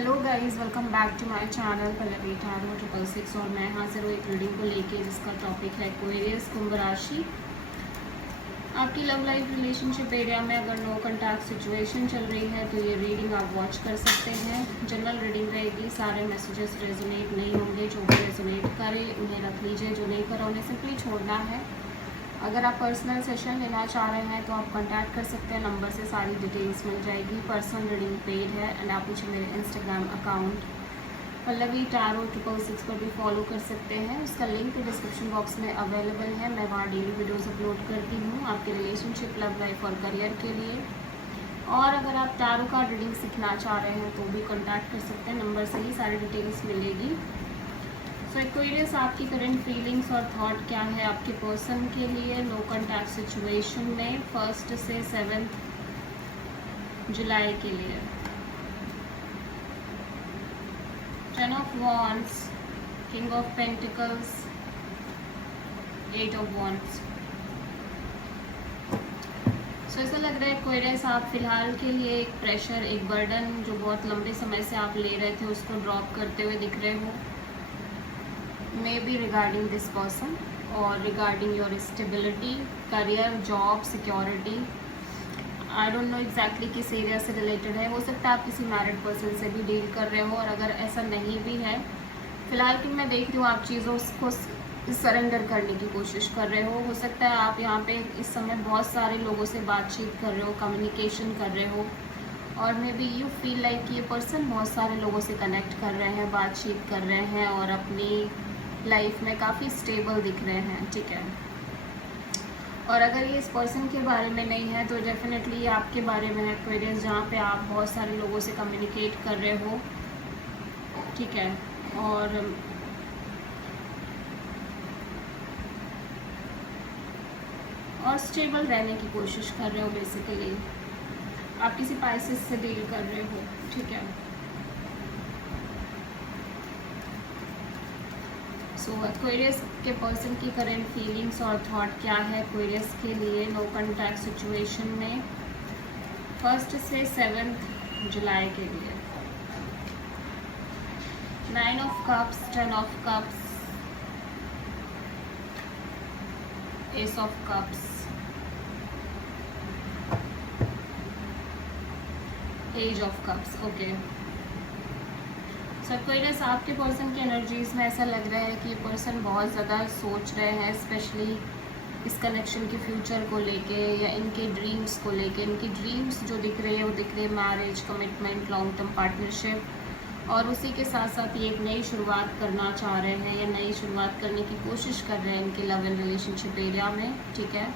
Hello guys, welcome back to my channel Pallavi tarot 666 और मैं हाजिर हूँ एक रीडिंग को लेके जिसका टॉपिक है एक्वेरियस कुंभ राशि। आपकी लव लाइफ रिलेशनशिप एरिया में अगर नो कॉन्टैक्ट सिचुएशन चल रही है तो ये रीडिंग आप वॉच कर सकते हैं। जनरल रीडिंग रहेगी, सारे मैसेजेस रेजोनेट नहीं होंगे। जो भी रेजोनेट करे उन्हें रख लीजिए, जो नहीं करा उन्हें सिंपली छोड़ना है। अगर आप पर्सनल सेशन लेना चाह रहे हैं तो आप कांटेक्ट कर सकते हैं, नंबर से सारी डिटेल्स मिल जाएगी। पर्सनल रीडिंग पेड है एंड आप मुझे मेरे इंस्टाग्राम अकाउंट पल्लवी टैरो 666 पर भी फॉलो कर सकते हैं। उसका लिंक डिस्क्रिप्शन बॉक्स में अवेलेबल है। मैं वहाँ डेली वीडियोस अपलोड करती हूँ आपके रिलेशनशिप, लव लाइफ और करियर के लिए। और अगर आप टैरो का रीडिंग सीखना चाह रहे हैं तो भी कांटेक्ट कर सकते हैं, नंबर से ही सारी डिटेल्स मिलेगी। सो एक्वेरियस, आपकी करंट फीलिंग्स और थॉट क्या है आपके पर्सन के लिए नो कॉन्टैक्ट सिचुएशन में 1 से 7 जुलाई के लिए। 10 of wands, king of pentacles, 8 of wands. So ऐसा लग रहा है एक्वेरियस आप फिलहाल के लिए एक प्रेशर, एक बर्डन जो बहुत लंबे समय से आप ले रहे थे उसको ड्रॉप करते हुए दिख रहे हो। Maybe regarding this person और regarding your stability, career, job, security. I don't know exactly किस एरिया से रिलेटेड है। हो सकता है आप किसी मैरिड पर्सन से भी डील कर रहे हो, और अगर ऐसा नहीं भी है फिलहाल कि मैं देख रही हूँ आप चीज़ों को सरेंडर करने की कोशिश कर रहे हो सकता है आप यहाँ पे इस समय बहुत सारे लोगों से बातचीत कर रहे हो, कम्युनिकेशन कर रहे हो, और may be you feel like ये पर्सन बहुत सारे लोगों से कनेक्ट कर रहे हैं, बातचीत कर रहे हैं और अपनी लाइफ में काफ़ी स्टेबल दिख रहे हैं। ठीक है, और अगर ये इस पर्सन के बारे में नहीं है तो डेफिनेटली आपके बारे में है एक्वेरियस, जहाँ पे आप बहुत सारे लोगों से कम्युनिकेट कर रहे हो। ठीक है, और स्टेबल रहने की कोशिश कर रहे हो। बेसिकली आप किसी पाइसेस से डील कर रहे हो। ठीक है, सो एक्वेरियस के पर्सन की करेंट फीलिंग्स और थॉट क्या है एक्वेरियस के लिए नो कॉन्टैक्ट सिचुएशन में 1 से 7 जुलाई के लिए। 9 of cups, 10 of cups, ace of cups, एज ऑफ कप्स। ओके, एक्वेरियस आपके पर्सन की एनर्जीज में ऐसा लग रहा है कि ये पर्सन बहुत ज़्यादा सोच रहे हैं, स्पेशली इस कनेक्शन के फ्यूचर को लेके या इनके ड्रीम्स को लेके। इनकी ड्रीम्स जो दिख रही है वो दिख रही है marriage, commitment, long term partnership, और उसी के साथ साथ ये एक नई शुरुआत करना चाह रहे हैं या नई शुरुआत करने की कोशिश कर रहे हैं इनके लव एंड रिलेशनशिप एरिया में। ठीक है,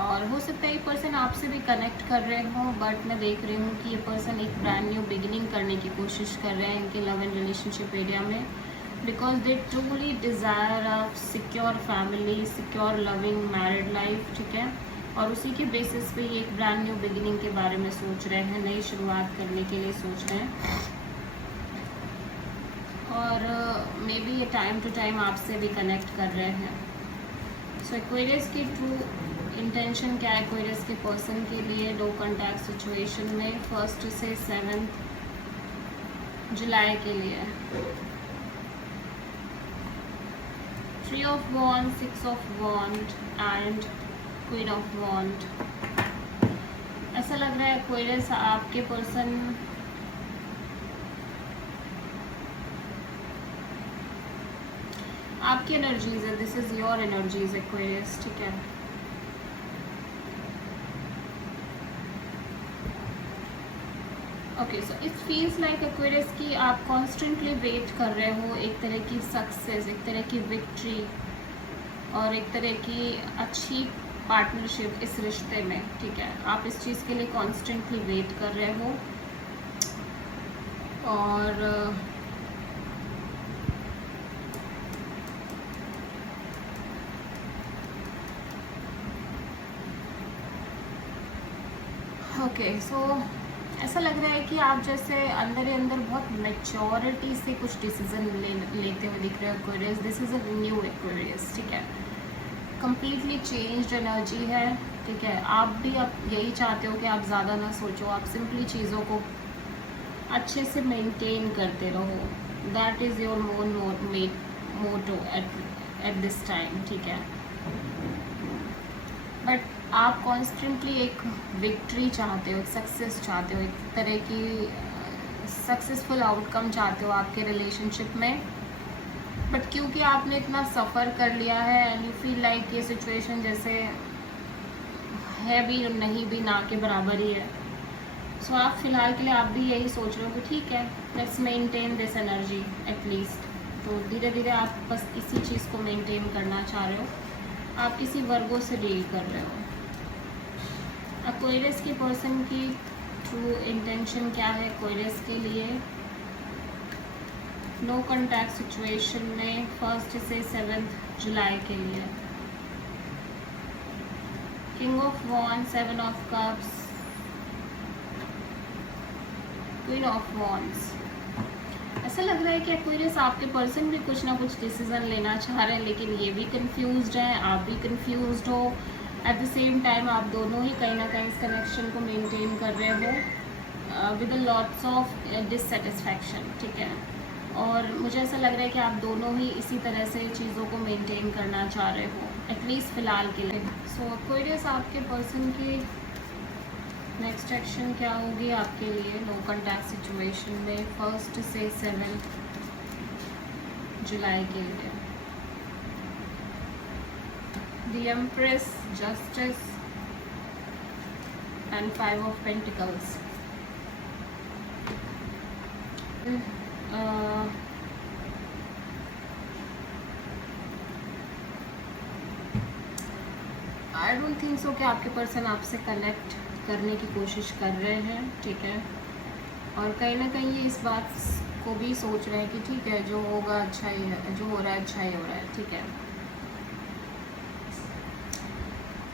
और हो सकता है ये पर्सन आपसे भी कनेक्ट कर रहे हो, बट मैं देख रही हूँ कि ये पर्सन एक ब्रांड न्यू बिगिनिंग करने की कोशिश कर रहे हैं इनके लव एंड रिलेशनशिप एरिया में, because they truly desire a secure family, secure loving married life. ठीक है, और उसी के बेसिस पे ये एक ब्रांड न्यू बिगिनिंग के बारे में सोच रहे हैं, नई शुरुआत करने के लिए सोच रहे हैं, और मे बी ये टाइम टू टाइम आपसे भी कनेक्ट कर रहे हैं। सो एक्वेरियस की ट्रू इंटेंशन क्या है एक्वेरियस के पर्सन के लिए नो कॉन्टैक्ट सिचुएशन में 1 से 7 जुलाई के लिए। 3 of wand, 6 of wand and queen of wand. ऐसा लग रहा है एक्वेरियस आपके पर्सन आपकी एनर्जीज है, this is your energies Aquarius. ठीक है, okay, so it feels like Aquarius कि आप कॉन्स्टेंटली वेट कर रहे हो एक तरह की सक्सेस, एक तरह की विक्ट्री और एक तरह की अच्छी पार्टनरशिप इस रिश्ते में। ठीक है, आप इस चीज़ के लिए कॉन्स्टेंटली वेट कर रहे हो, और ओके, सो ऐसा लग रहा है कि आप जैसे अंदर ही अंदर बहुत मैच्योरिटी से कुछ डिसीजन लेते हुए दिख रहे हो Aquarius. This is a new Aquarius. ठीक है, कंप्लीटली चेंज्ड एनर्जी है। ठीक है, आप भी अब यही चाहते हो कि आप ज़्यादा ना सोचो, आप सिंपली चीज़ों को अच्छे से मेंटेन करते रहो, that is your motto at this time, ठीक है। बट आप कॉन्स्टेंटली एक विक्ट्री चाहते हो, एक सक्सेस चाहते हो, एक तरह की सक्सेसफुल आउटकम चाहते हो आपके रिलेशनशिप में। बट क्योंकि आपने इतना सफ़र कर लिया है एंड यू फील लाइक ये सिचुएशन जैसे है भी नहीं भी ना के बराबर ही है, सो आप फिलहाल के लिए आप भी यही सोच रहे हो कि ठीक है, let's maintain this energy at least. तो धीरे धीरे आप बस इसी चीज़ को मेंटेन करना चाह रहे हो। आप किसी वर्गों से डील कर रहे हो। एक्वेरियस की पर्सन की ट्रू इंटेंशन क्या है एक्वेरियस के लिए? नो कॉन्टैक्ट सिचुएशन में 1 से 7 जुलाई के लिए। King of wands, 7 of cups, queen of wands. ऐसा लग रहा है कि एक्वेरियस आपके पर्सन भी कुछ ना कुछ डिसीजन लेना चाह रहे हैं, लेकिन ये भी कंफ्यूज्ड हैं, आप भी कंफ्यूज्ड हो। एट द सेम टाइम आप दोनों ही कहीं ना कहीं इस कनेक्शन को मेंटेन कर रहे हो विद लॉट्स ऑफ डिससेटिस्फैक्शन, ठीक है। और मुझे ऐसा लग रहा है कि आप दोनों ही इसी तरह से चीज़ों को मेंटेन करना चाह रहे हो, एटलीस्ट फ़िलहाल के लिए। सो एक्वेरियस आपके पर्सन की नेक्स्ट एक्शन क्या होगी आपके लिए नो कॉन्टैक्ट सिचुएशन में 1 से 7 जुलाई के लिए? The empress, justice and 5 of pentacles. I don't think so कि आपके पर्सन आपसे कनेक्ट करने की कोशिश कर रहे हैं, ठीक है। और कहीं ना कहीं ये इस बात को भी सोच रहे हैं कि ठीक है, जो होगा अच्छा ही है, जो हो रहा है अच्छा ही हो रहा है, ठीक है।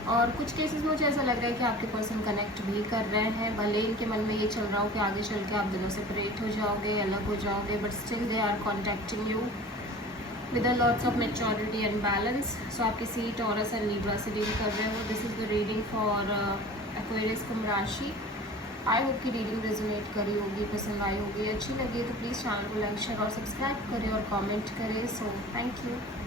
और कुछ केसेस मुझे ऐसा लग रहा है कि आपके पर्सन कनेक्ट भी कर रहे हैं, भले इनके मन में ये चल रहा हो कि आगे चल के आप दोनों सेपरेट हो जाओगे, अलग हो जाओगे, but still they are contacting you with a lots of maturity and balance. So आप किसी टॉरस एंड लिब्रा से डील कर रहे हो। This is the reading for Aquarius कुंभ राशि। आई होप की रीडिंग रेजोनेट करी होगी, पसंद आई होगी, अच्छी लगी तो प्लीज़ चैनल को लाइक शेयर और सब्सक्राइब करें और कमेंट करें। So thank you.